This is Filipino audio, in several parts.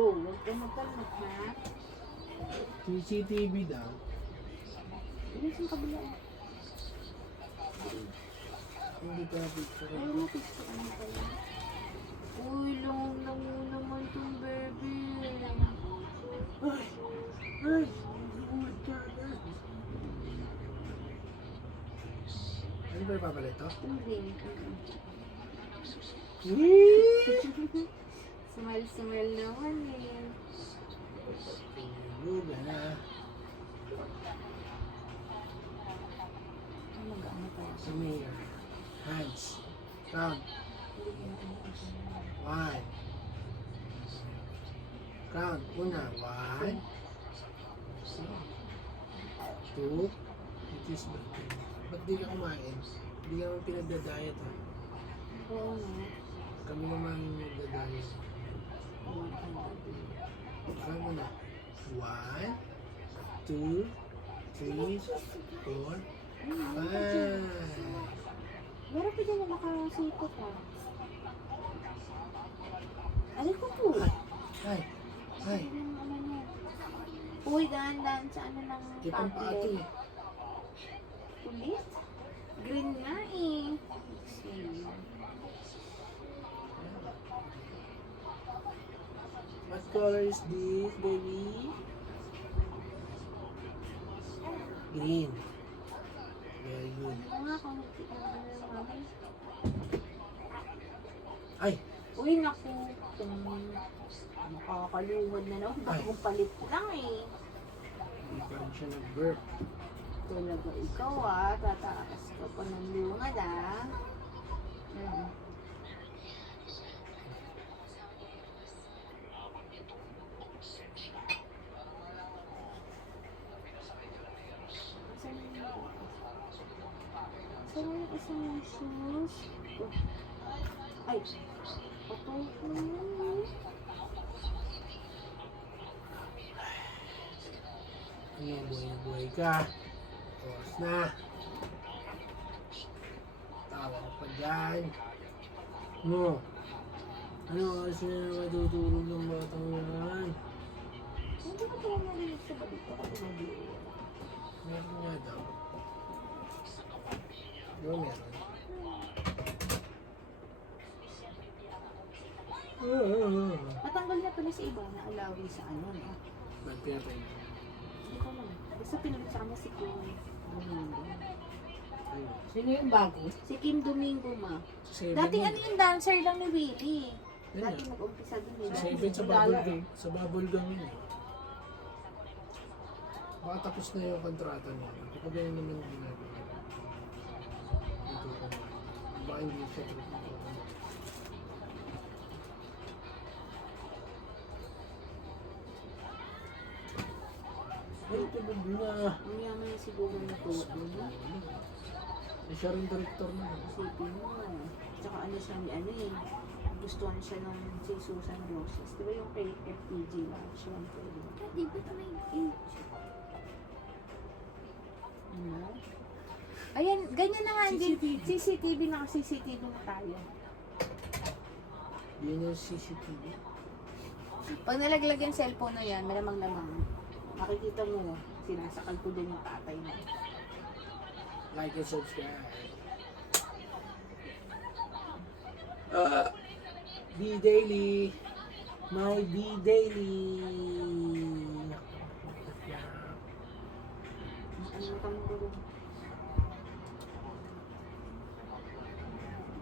Go, huwag ka magkalmat ha. CCTV daw. Ilan sa kabila? Hindi ka picture. Ayaw mo picture ka naman pala. Uy, long na mo naman itong baby. Ay! Ay! Uwad ka agad. Ano ba ipapalit ito? Hindi. Smile naman eh. Luga na. Mag-ano pa yan? Smear. Hands. Count. 1. Count. Una. 1. 2. It is birthday. Ba't di ka kumain? Hindi ka naman pinagda-diet ha? Oo nga. Kami naman nagda-diet. Count mo na. 1, 2, 3, 4, 5. Meron pa dyan na nakasipot ha. Alin ko po? Ay! Ay! Uy, dahan-dahan sa ano ng Ipang pato eh. Ulit? Green nga eh. What color is this, baby? Green. Very good. Ano nga kung mami? Ay! Uy, naku. Makakaluwad na naman. Bagong palit lang eh. Hindi pa rin siya nag-burp. Talaga ikaw ah. Tataas ka pa ng lungad ah. Saan yung isang shoes? Ay! Patay ko yun. Ayan, buhay na buhay ka. Oras na. Tawa ka pa dyan. No. Ano oras na matutulog ng batang yan? Hindi ko talaga narinig sa balita ko nag-iiwan. Meron nga daw. Diba meron? Matanggal na pala sa iba na alawin sa ano, no? Ba't kaya pa yun? Hindi ko alam. Basta pinunod sa kanya si Kim Domingo. Ayun. Sino yung bago? Si Kim Domingo, ma. Sa Seven Dating yun. ano yung dancer lang ni Willie. Yan Dating na. nag-umpisa din Sa nila. Seven sa bubble gum. Sa bubble gum yun eh. Baka tapos na yung kontrata niya. Kapag ganyan naman yung ginagawa. Ito ko. Baka hindi siya trip nito. Ay, tulog na. Mayaman siguro na po. Eh, siya rin director na. Isipin mo. Tsaka ano siya ni ano eh. Gustuhan siya ng si Susan Roses. Di ba yung kay FPG na siya ang pwede? Di ba ito may age? Ano? Ayan, ganyan na nga din. CCTV na CCTV na tayo. Yan yung CCTV. Pag nalaglag yung cellphone na yan, malamang-lamang. Makikita mo, sinasakal ko din yung tatay mo. Like and subscribe. B-Daily. My B-Daily. Ano ka mo guro?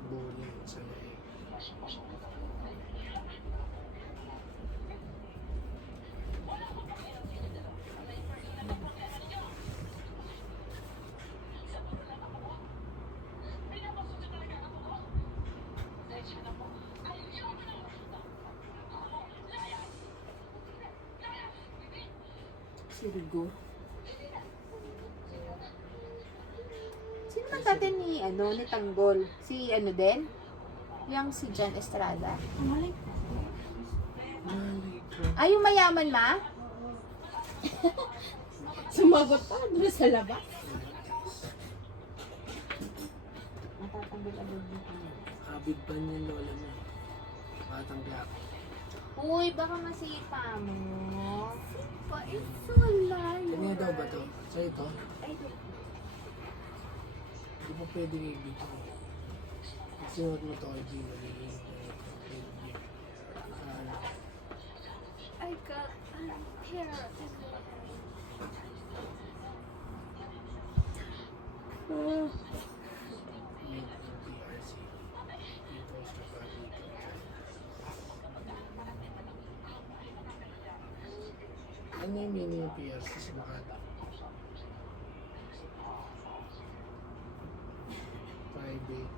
Bullying sa leg. Sirigo. Sino man dati ni, ni Tanggol? Si ano din? Yung si John Estrada. Malay. Ay, yung mayaman ma? Sumagot pa doon sa labas. Matatanggal agad dito. Abig pa niya lola mo. Batang black. Uy, baka masipa mo. Pa, it's so layo. Kanya daw ba to? Sa ito? Ay, ito. Hindi mo pwedeng ibig mo. Sinuot mo to kay G. Magiging I got a hair. PRC. People's Republic. Ano yung meaning ng PRC sa Makati? Private.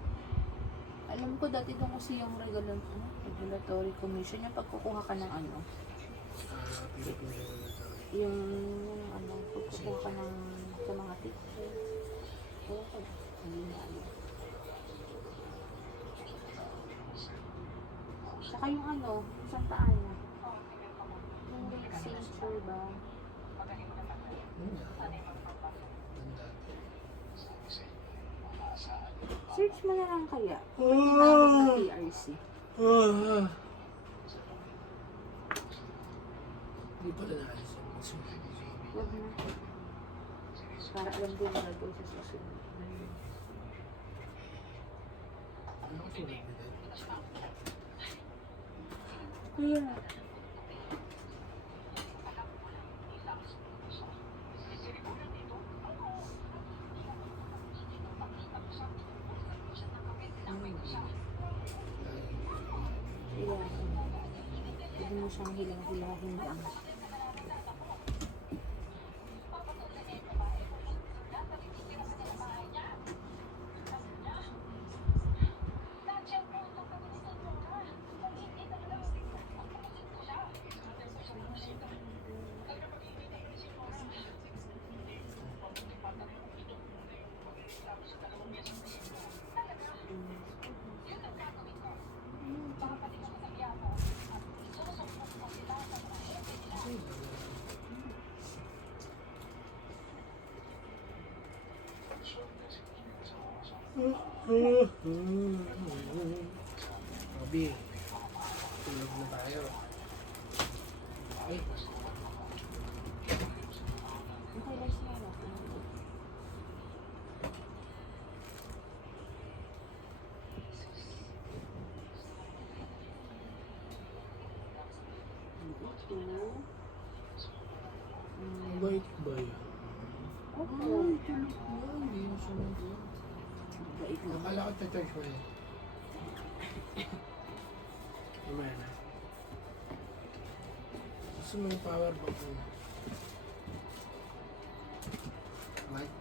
Alam ko dati doon kasi yung regulatory commission, yung pagkukuha ka ng ano, Philippine Regulatory. yung pagkukuha ka ng sa mga teacher. Okay. Hindi na alam. Saka yung Santa Ana. Yung Lake Saint ba? Tanda. Search mo na lang kaya. Tinawag na PRC. Hindi pala naayos yung Huwag na. Para alam din na gagawin sa susunod. Ano ko sulit nila? Kaya, pwede mo siyang hilang-hilahin lang. Robby, tulog na tayo. Ay, Okay lang siya. mabait ba yan? Okay. Tulog na, hindi na siya nandun. Bait mo. Akala ko ta-charge mo yun. Mamaya na. Gusto mo yung power bank mo. Like?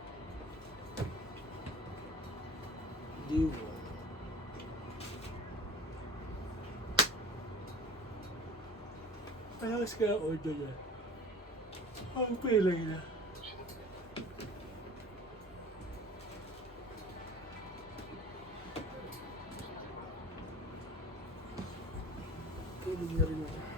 Diwo. Ayos ka ang order niya. Ang pilay na. Pilig na rin ako.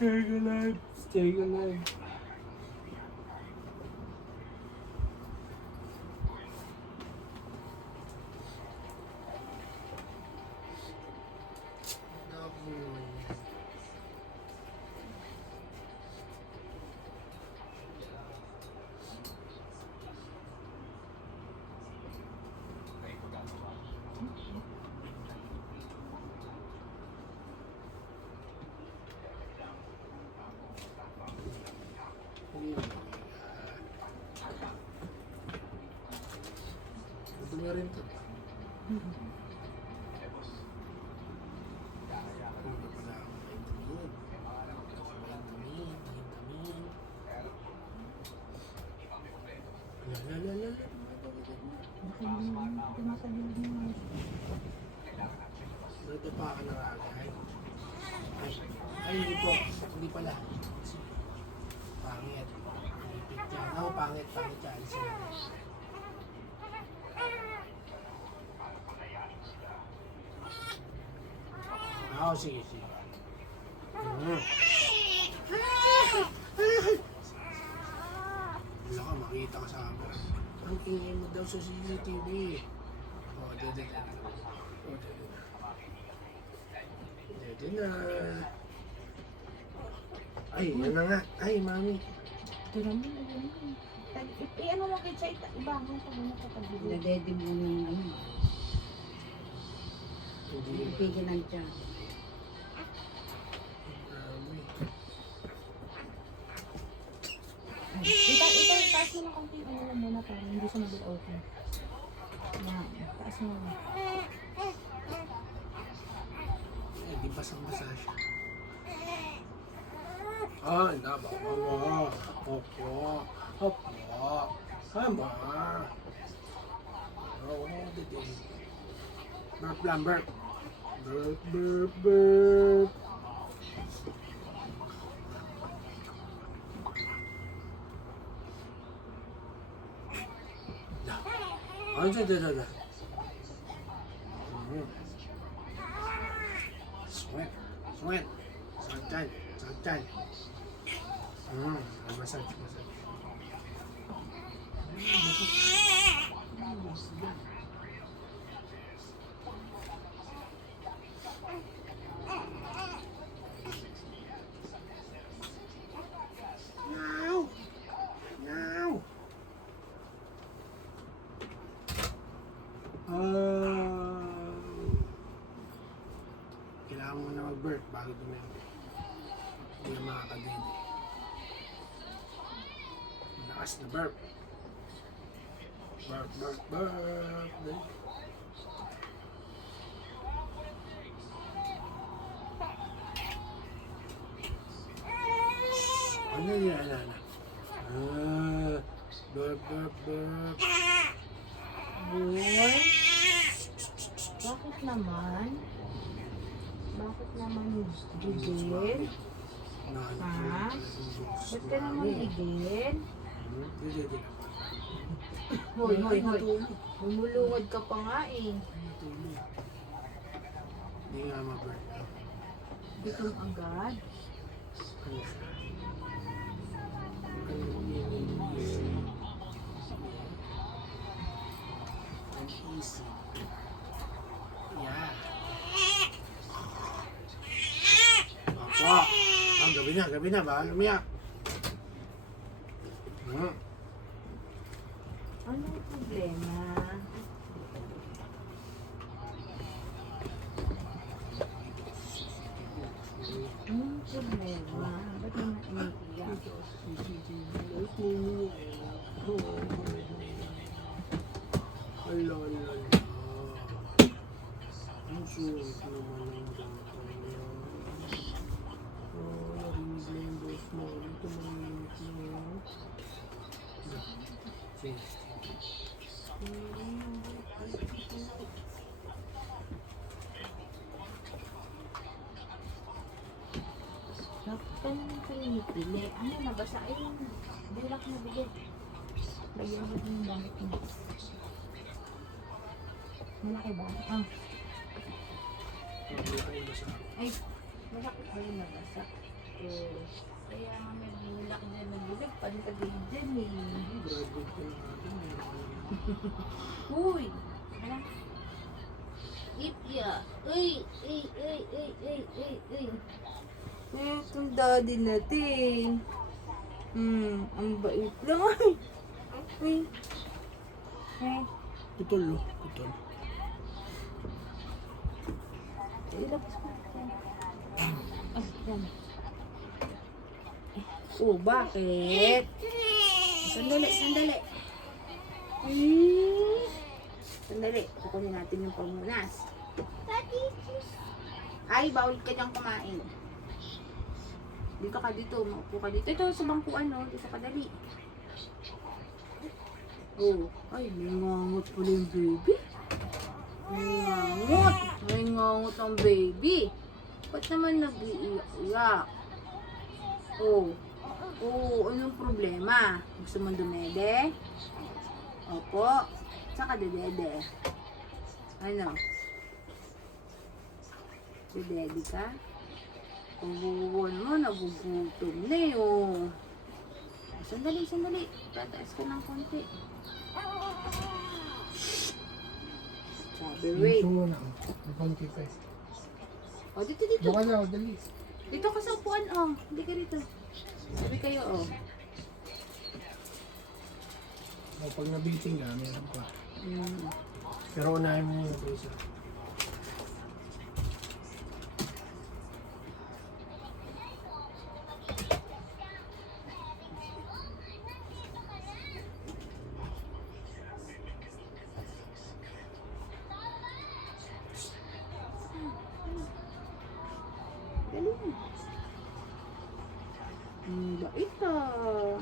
Stay alive. Stay alive. Ito nga rin to. pa ka ng agay. Ay, hindi po. Hindi pala. Pangit. Ipit yan. Ako, pangit. Pangit yan. Oo, sige, sige. Wala ka, makita ka sa camera. Ang ingay mo daw sa CCTV. Oh, dede na. Oh, dede na. Dede na. Ay, yan na nga. Ay, mami. Tira mo, ano mo kay Chay, ibangon pa mo kapag Nadede mo yung ano, Hindi. yung pigil ng tiyan. Mami. Itaas mo ng konting ano lang muna para hindi siya mag-open. Yan, taas mo. Eh, di basang-basa siya. Ay, naba. Opo. Opo. Opo. Tama. Oo, dede. Burp lang, burp. Burp, burp, burp. Ay, da. Sweat. Sweat. Santan. Santan. Massage. Now. Kailangan mo na mag-birth bago dumami. Hindi na makakadede. Lakas na burp. Burp. Ano yan, Ana? Burp. Boy? Bakit naman? Gigil? Ha? Ba't ka naman gigil? Hoy. Lumulungod ka pa nga eh. Hindi nga ma-burp. Gutom agad. Ano siya? Easy. Yeah. Opo. Gabi na. Bawal umiyak. Anong problema? Anong problema? Ba't naman iniiyak? Ala. Ang sulit naman ang bata niya. Narinig na yung boss mo. Dito marinig na. Sige. Bakit ka naman pinipili? Ano, nabasa? Ayun, bulak na bigay. Lagyan mo yung damit mo. Malaki ba? Ah. Ay, malaki ba yung nabasa? Kaya nga may bulak dyan na bulak. Pantagay dyan eh. Graduate ka na natin. Uy! Ano? Itya! Uy! Itong daddy natin. Ang bait lang. Ay! Putol. Ilabas ko. Ay, yan. Oh, bakit? Sandali. Sandali. Kukunin natin yung pamunas. Ay, bawal ka niyang kumain. Dito ka dito. Maupo ka dito. Ito sa bangkuan, no? Dito ka dali. Oh. Ay, may ngangot pala yung baby. May ngangot ng baby. Ba't naman nag-iiyak? Oh. Oh, anong problema? Gusto mo dumede? Opo. Saka dedede. Ano? Dedede ka? Pag-uwan mo, nagugutom na eh, oh. Sandali. Tataas ka ng konti. Sabi, wait. Ito muna. May konti pa eh. O, dito. Doon ka na, dali. Dito ka sa upuan, oh. Hindi ka rito. Sabi kayo, oh. O, pag nabiting ka, meron pa. Mm. Pero unahin mo yung isa. Galing. Bait ah.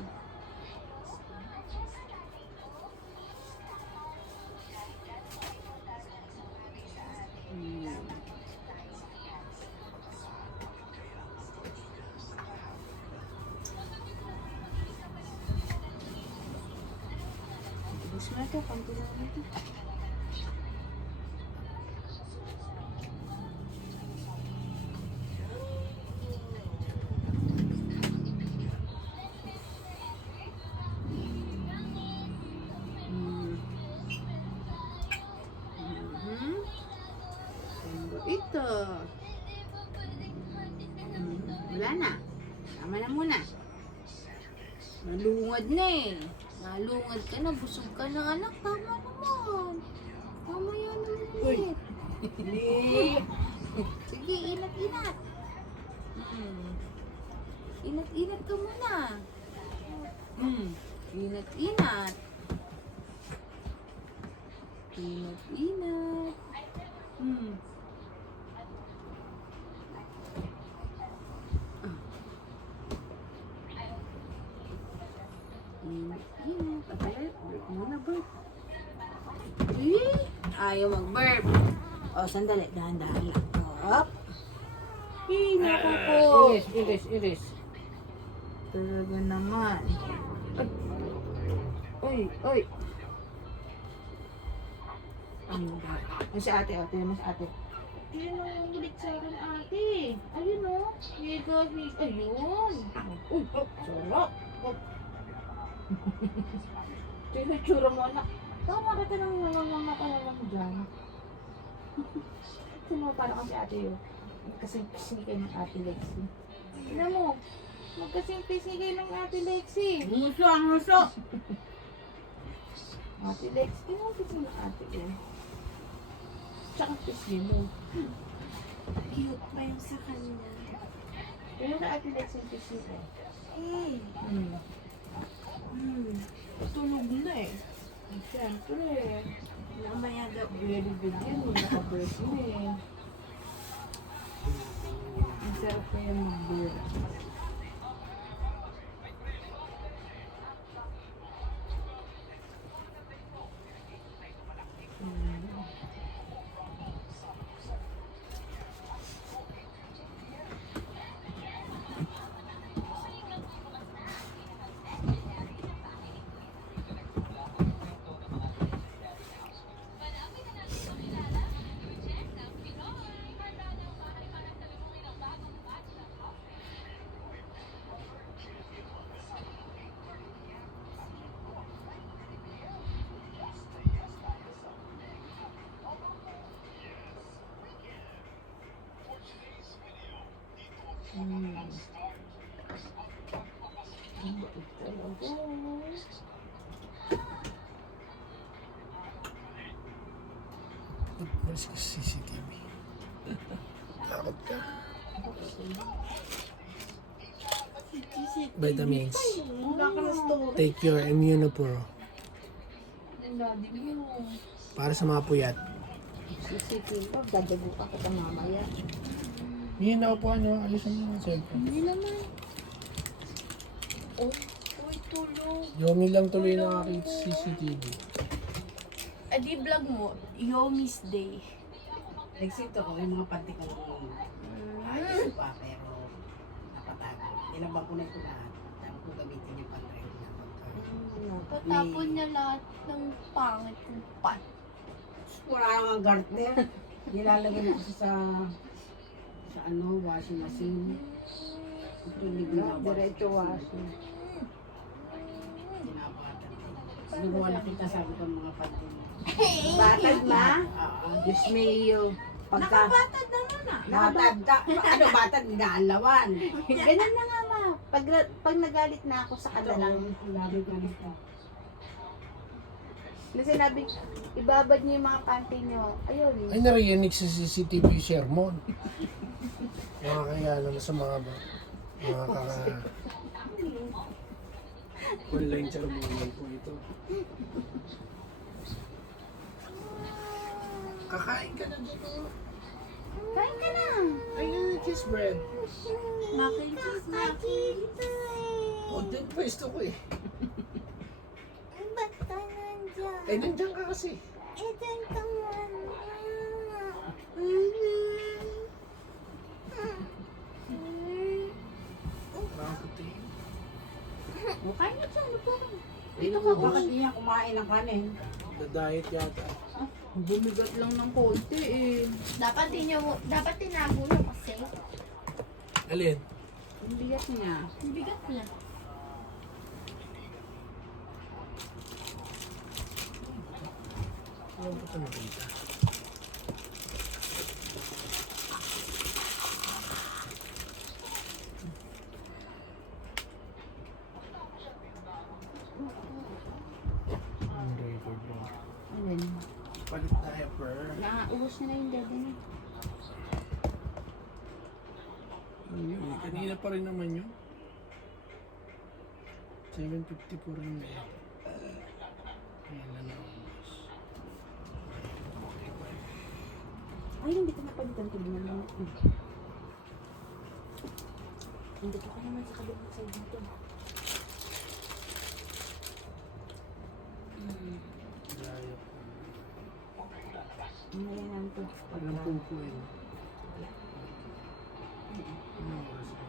Bilis mo na ito, konti lang ito. Ito. Wala na. Tama na muna. Nalungad na eh. Nalungad ka na. Busog ka na anak. Tama naman. Tama yan ulit. Sige, inat-inat. Inat-inat ka muna. Inat-inat. Inat-inat. Patay. Burp muna, burp. Ayaw mag-burp. O, sandali. Dahan-dahan lang. Up. Naku po. Iris. Talaga naman. Oy. Ano si ate? Mas ate. Ayun o, bulit sa akin ate. Ayun o. Higa. Ayun. Uy, sarap. Tsura mo anak. Tama ka ng nangangakalala mo dyan. Sino parang kasi ate yun. Magkasing-pising kayo ng ate Lexi. Tignan mo. Magkasing-pising kayo ng ate Lexi. Ang muso. Ate Lexi. Tignan mo pising ng ate ko. Tsaka pising mo. Cute pa yung sa kanya. Tignan mo ate Lexi yung pising ko. Tulog na eh. Siyempre. Namaya daw. Very good yan. Naka-birth na eh. Ang sarap na yung mag-birth. Where's the CCTV? Takot ka. Vitamins. Wala ka na store. Take your Immunopro. Ang daddy mo. Para sa mga puyat. CCTV ko, dadago ka kita mamaya. Hindi na po ano, alisan mo yung cellphone. Hindi naman. Oh, uy, tulog. Yomi lang tuloy na aking CCTV. Adi vlog mo, Yomi's Day. Nagsinto ko yung mga panty kong ayos pa, pero napatago. Nilabang ko na ito lahat. Tapos ko gamitin yung panty ko na Patapon niya lahat ng pangit kong pan. wala nang garter. Nilalagay mo kasi sa ano, washing machine. Ito yung Diretso washing. Sinabatan. Sinubuhan na kita sabi ko mga panty mo. Batag ma? Oo. Diyos mayo. Pagka... Nakabatad naman ah. Batad ka. Ano batad? Inaalawan. Ganun na nga ma. Pag nagalit na ako sa kanilang... Labi ka nito. Kasi sinabi, ibabad niyo yung mga panty niyo. Ayun. Ay, narinig sa CCTV sermon. Mga kaya naman sa mga online sermonan po ito. Kakain ka na dito. Kain ka na. Ayun, cheese bread. Makikis na. O, dyan pwesto ko eh. Ba't ka nandiyan? Eh, nandiyan ka kasi. Eh, dyan ka muna. Makaputi. Kain na siya. Ano po? Dito ka, bakit niya kumain ng kanin? Na-diet yata. Bumigat lang ng konti eh. Dapat tinago niyo kasi. Alin? Ang bigat niya. Ang bigat niya. Ano ko ito nakita? Ang record mo. Ayun. Palit diaper. Naubos niya na yung dede niya. Kanina pa rin naman yun. 7:54 na eh. Ayan na naubos. Ay, hindi ko napalitan ko din naman. Hindi ko naman sa kabilang side dito. Diaper. Mamaya naman to. Walang pupo eh. Anong oras na?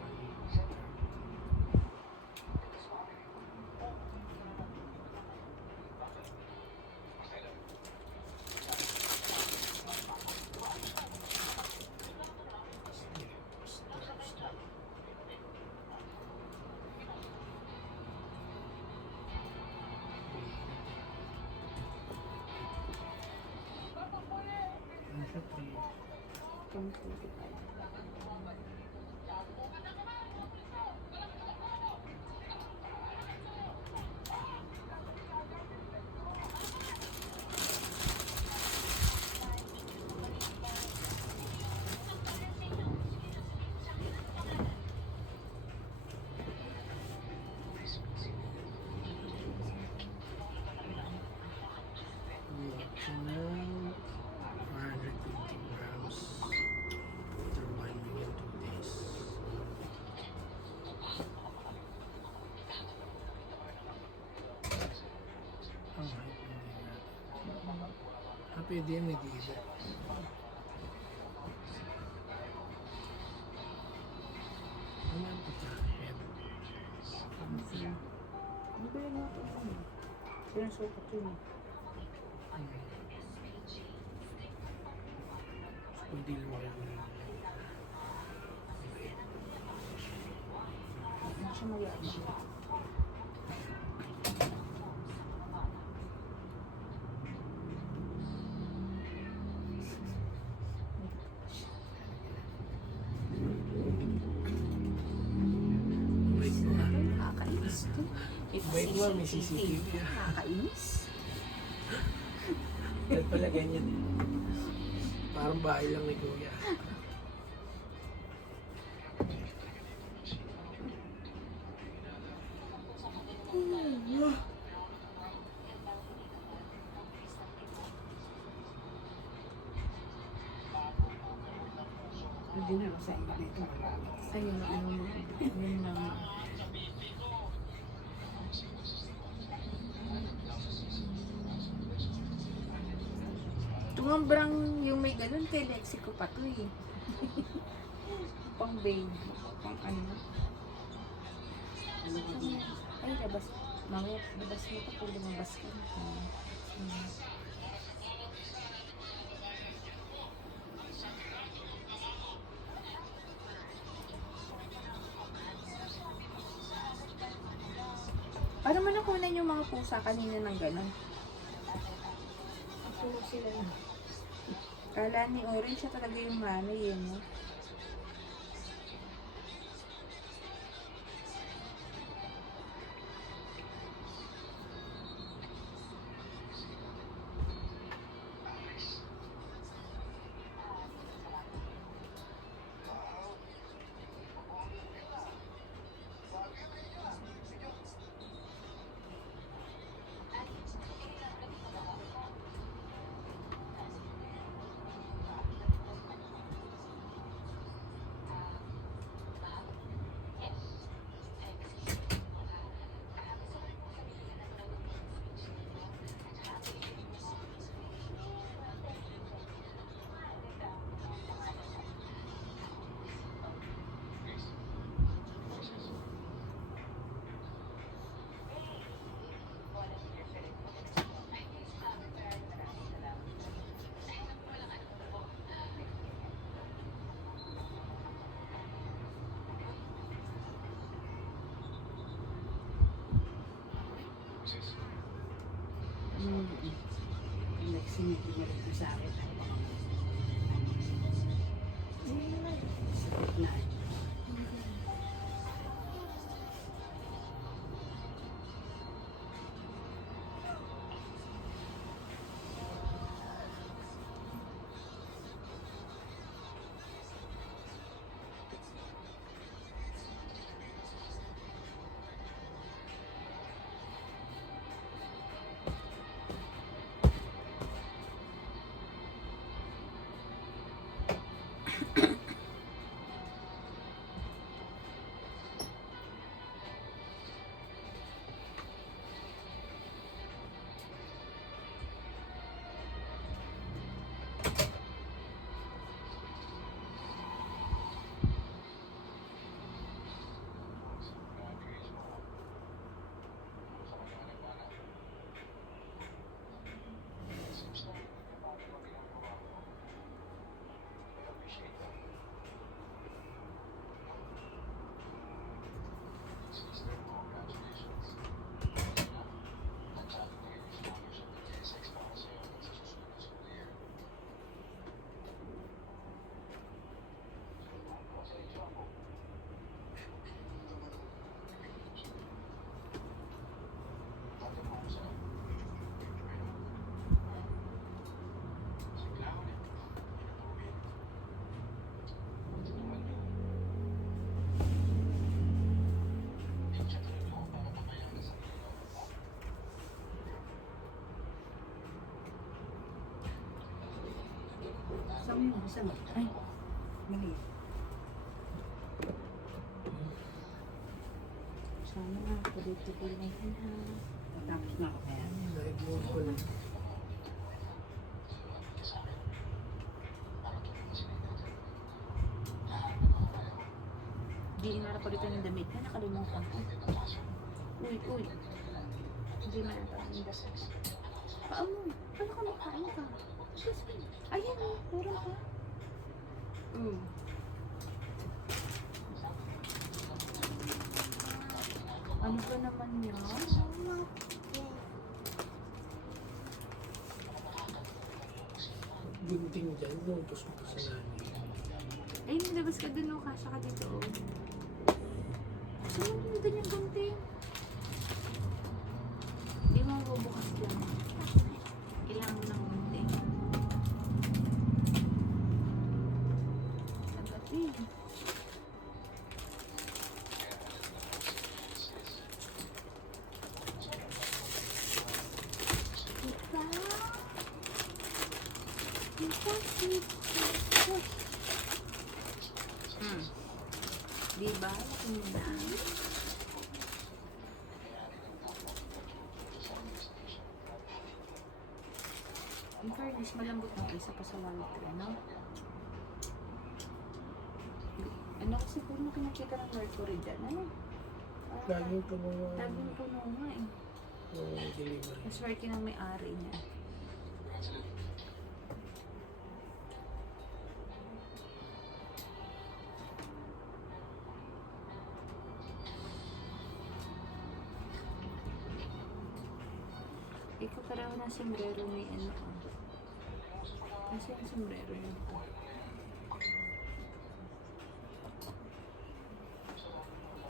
Ano siya? 10:45. Optional 450 grams after winding in 2 days. Ang height hindi na. Pwede yan, hindi iba. Ano ang pagkahead? Ano ba yung mga ano? Pinasukat yun. Hindi lumaki ko lang. Hindi siya mayroon. Wait mo nga. Nakakainis to. Wait mo, may CCTV. Nakakainis. Dahil pala ganyan eh. Parang bahay lang ni Kuya. Hindi na ako sa inyo dito. Ayun, ano mo. Yun lang. Tumambrang yung may ganun kay Lexi ko pa to eh. Pang baby. Pang ano. Ano ko din? Ay, labas. Mamaya, labas mo ito kung lumabas ka. Paano mo nakunan yung mga pusa kanina ng gano'n? Tulog sila na. Kala ni Orange siya talaga yung mami yun. No? Nagsimiti niya rin sa akin. Sakit na. Saan mo? Saan mo? Ay, mali. Sana nga, tuloy-tuloy na yun ha. Tapos na ako kaya. Live mo ko lang. Di inara pa rito ng damit na nakalimutan ko. Uy, uy. Hindi na ito ang dasal. Paano? Paano ka makain ka? Excuse me. Ayan o, meron ka. Ano ba naman yan? Gunting dyan, nutos mo sa nanay. Ay, nilabas ka dun o, kasya ka dito o. Saan mo dun yung gunting? Hindi mo bubukas lang. Kailangan mo ng gunting. Sabat eh. Diba? Hindi. In fairness, malambot na kaysa pa sa Wildtree, no? Ano kasi po na kinakita ng Mercury dyan, ano? Laging puno nga. Laging puno nga eh. Yung delivery. Maswerte ng may-ari niya. Ikaw parang na sombrero ni ano ka. Kasi yung sombrero niya.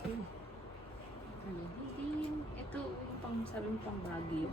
Ano? Hindi yung, ito yung pang, sabi mo pang Baguio.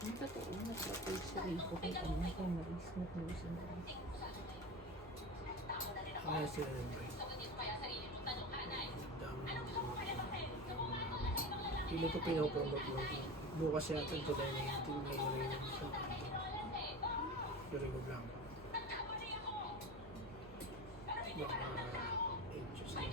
Ang totoo, nag-propose sa Rico kay Ana, kay Maris, nag-propose na rin. Kaya sila naman. Pili ko pinapromote mo. Bukas yata ito dahil 19 may rin sa Dorigo Blanco. Baka 8 Diyos na.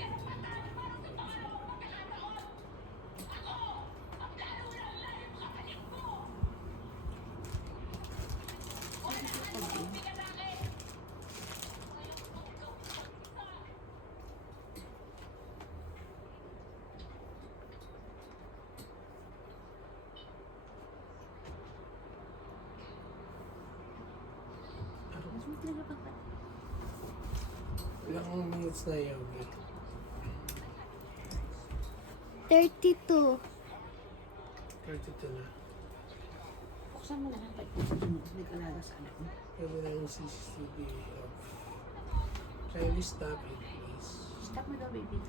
Ilang minutes na yun? 32. 32 na. Buksan mo na lang pag nag-alala sa anak mo. Pwede na yung CCTV off. Kindly stop it, please. Stop mo daw, baby.